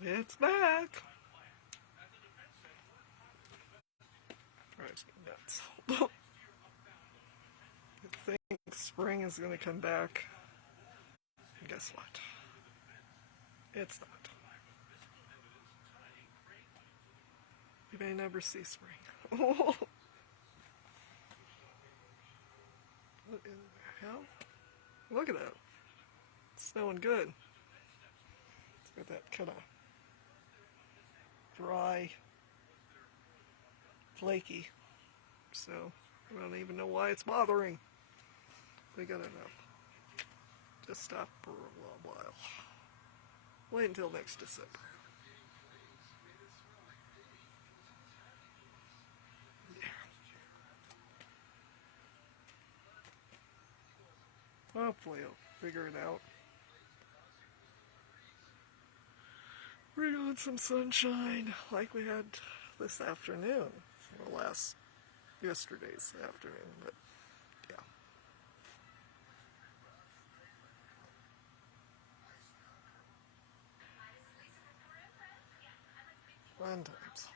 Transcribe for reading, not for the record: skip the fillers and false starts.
It's back. Drives me nuts. I think spring is going to come back. And guess what? It's not. You may never see spring. What in the hell? Look at that. It's snowing good. It's got that kind of dry, flaky. So I don't even know why it's bothering. We got enough. Just stop for a little while. Wait until next December. Yeah. Hopefully I'll figure it out. Bring on some sunshine like we had this afternoon. Or yesterday's afternoon, but yeah. Fun times.